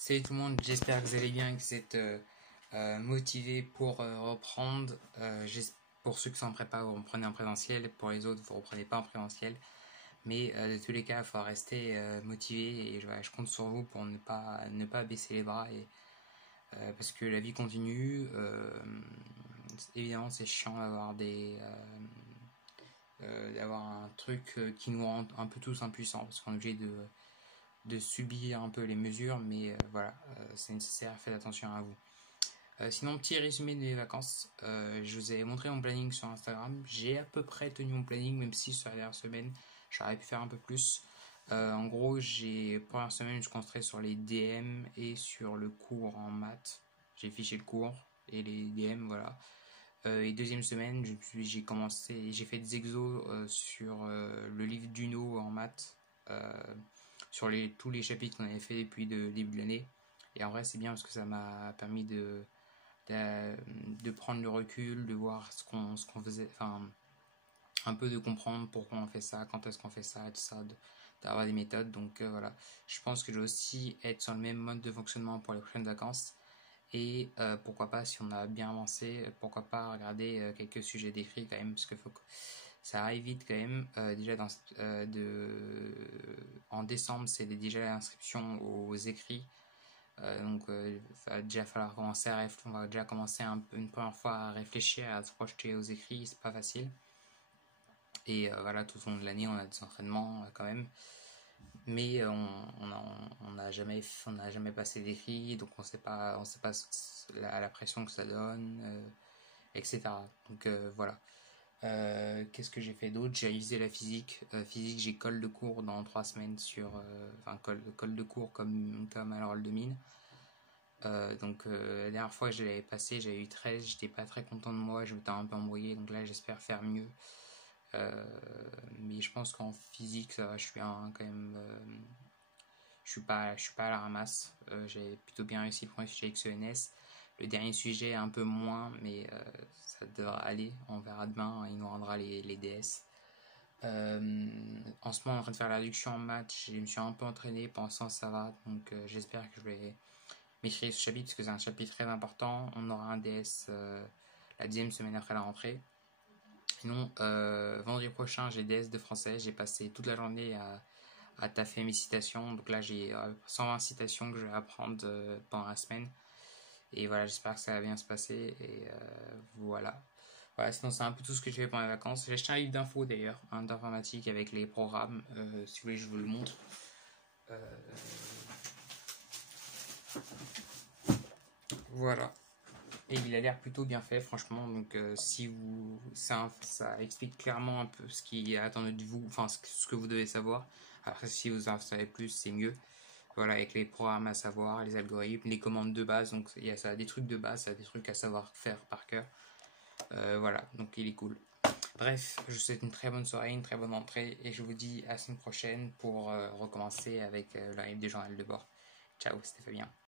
Salut tout le monde, j'espère que vous allez bien, que vous êtes motivés pour reprendre. Pour ceux qui sont en prépa, vous reprenez en présentiel. Pour les autres, vous ne reprenez pas en présentiel. Mais de tous les cas, il faut rester motivé et je compte sur vous pour ne pas baisser les bras. Parce que la vie continue. Évidemment, c'est chiant d'avoir un truc qui nous rend un peu tous impuissants parce qu'on est obligé de subir un peu les mesures, mais voilà, c'est nécessaire, faites attention à vous. Sinon, petit résumé des vacances, je vous ai montré mon planning sur Instagram, j'ai à peu près tenu mon planning, même si sur la dernière semaine, j'aurais pu faire un peu plus. En gros, première semaine, je me suis concentré sur les DM et sur le cours en maths. J'ai fiché le cours et les DM, voilà. Et deuxième semaine, j'ai fait des exos sur le livre d'Uno en maths, sur tous les chapitres qu'on avait fait depuis le début de l'année. Et en vrai, c'est bien parce que ça m'a permis de prendre le recul, de voir ce qu'on faisait, enfin, un peu de comprendre pourquoi on fait ça, quand est-ce qu'on fait ça, et tout ça, d'avoir des méthodes. Donc voilà, je pense que je vais aussi être sur le même mode de fonctionnement pour les prochaines vacances. Et pourquoi pas, si on a bien avancé, pourquoi pas regarder quelques sujets d'écrit quand même, parce que ça arrive vite quand même. Déjà en décembre, c'est déjà l'inscription aux écrits. Donc il va déjà falloir commencer on va déjà commencer une première fois à réfléchir, à se projeter aux écrits, c'est pas facile. Et voilà, tout au long de l'année, on a des entraînements quand même. Mais on n'a jamais passé d'écrit, donc on sait pas la pression que ça donne, etc. Donc voilà. Qu'est-ce que j'ai fait d'autre? J'ai révisé la physique. Physique, j'ai colle de cours dans 3 semaines colle de cours comme à l'oral de mine. Donc la dernière fois que je l'avais passé, j'avais eu 13, j'étais pas très content de moi, je m'étais un peu embrouillé, donc là j'espère faire mieux. Mais je pense qu'en physique, ça va, je suis quand même. Je suis pas à la ramasse. J'ai plutôt bien réussi le premier sujet avec ce NS. Le dernier sujet un peu moins, mais ça devra aller. On verra demain, il nous rendra les DS. En ce moment, on est en train de faire la réduction en maths. Je me suis un peu entraîné, pour l'instant ça va. Donc j'espère que je vais maîtriser ce chapitre parce que c'est un chapitre très important. On aura un DS la 10e semaine après la rentrée. Sinon, vendredi prochain, j'ai DS de français. J'ai passé toute la journée à taffer mes citations. Donc là, j'ai 120 citations que je vais apprendre pendant la semaine. Et voilà, j'espère que ça va bien se passer. Et voilà. Voilà, sinon, c'est un peu tout ce que j'ai fait pendant les vacances. J'ai acheté un livre d'infos d'ailleurs, d'informatique avec les programmes. Si vous voulez, je vous le montre. Voilà. Et il a l'air plutôt bien fait, franchement. Donc, ça explique clairement un peu ce qui est attendu de vous, enfin, ce que vous devez savoir. Après, si vous en savez plus, c'est mieux. Voilà, avec les programmes à savoir, les algorithmes, les commandes de base. Donc, il y a ça, des trucs de base, ça, des trucs à savoir faire par cœur. Voilà, donc il est cool. Bref, je vous souhaite une très bonne soirée, une très bonne entrée. Et je vous dis à la semaine prochaine pour recommencer avec le livre du journal de bord. Ciao, c'était Fabien.